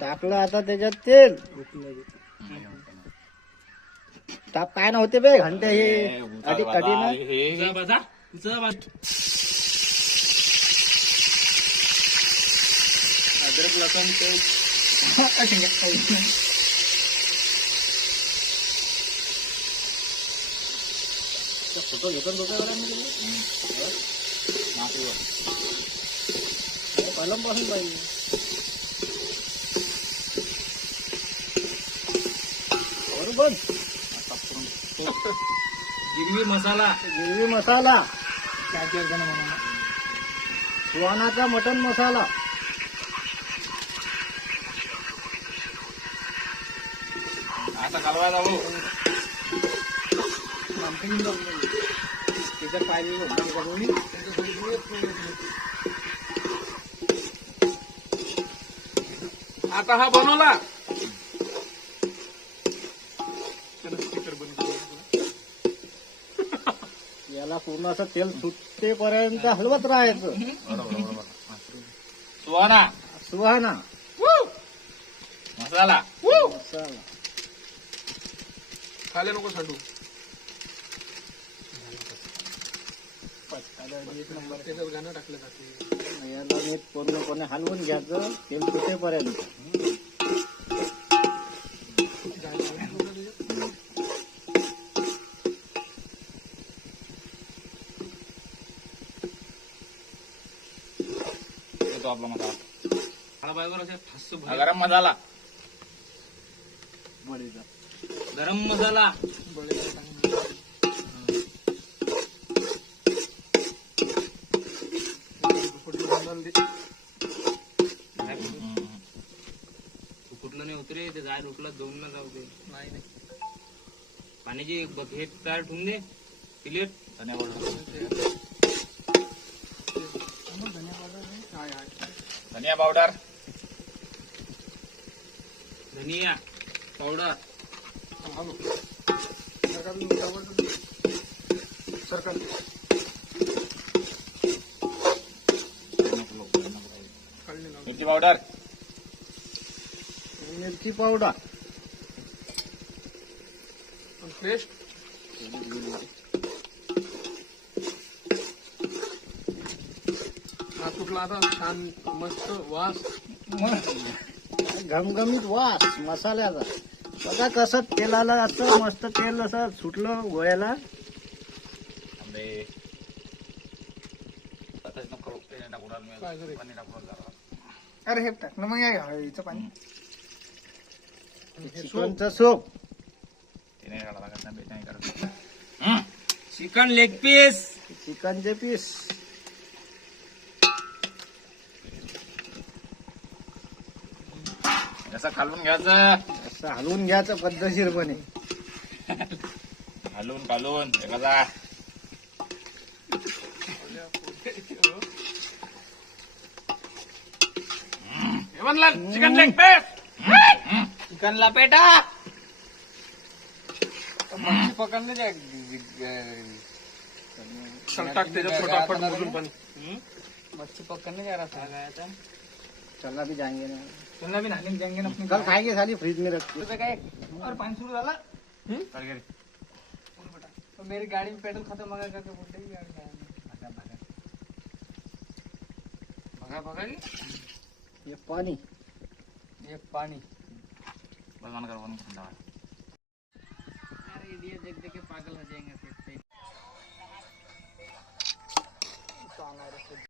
टाकलं आता त्याच्यात तेल. ताप काय नव्हते बे घंटे हे आधी कधी ना अद्रक लसूण तेल फोटो घेतो पहिल्यापासून पाहिजे. बरोबर. गिरवी मसाला सुहानाचा मटन मसाला. आता कालवा जाऊ त्याच्यात पाहिजे. आता हा बनवला याला पूर्ण असं तेल सुटेपर्यंत हलवत राहायचं. सुहाना मसाला मसाला. खाले नको सांडू. त्याच्यात गाणं टाकलं जाते. याला नीट पूर्णपणे हलवून घ्यायचं तेल सुटेपर्यंत. आपला मसाला गरम मसाला गरम मसाला कुठलं नाही उतरे ते जाय रुटला दोन ना जाऊ दे. नाही पाण्याची बकेट तयार ठेवून दे. प्लेट धनिया पावडर मिरची पावडर पेस्ट हा कुठला आता छान मस्त वास घमघमीत वास मसाल्याचा. बघा कसं तेलाला असं मस्त तेल असं सुटलं गोळ्याला. अरे हे टाकलं मग याचं पाणी. चिकनचं सूप. चिकन लेग पीस चिकनचे पीस. असं खालून घ्यायचं. असं हलवून घ्यायचं पद्धतशीरपणे. घालून एखादा चिकन लेग पीस. चिकन लपेटा पकडले टाक त्याच्यात फटाफट मोजून पण. मच्छी पकड़ने जा रहा था गया था. चलना भी जाएंगे ना. चलना भी नहाने जाएंगे ना अपने. कल खाएंगे साली फ्रिज में रख के. और पानी शुरू डाला. तो मेरी गाड़ी में पेट्रोल खत्म हो गया करके बोलते ही गाड़ी भगा ये पानी बस मन कर अरे इंडिया देख देख के पागल हो जाएंगे फिर.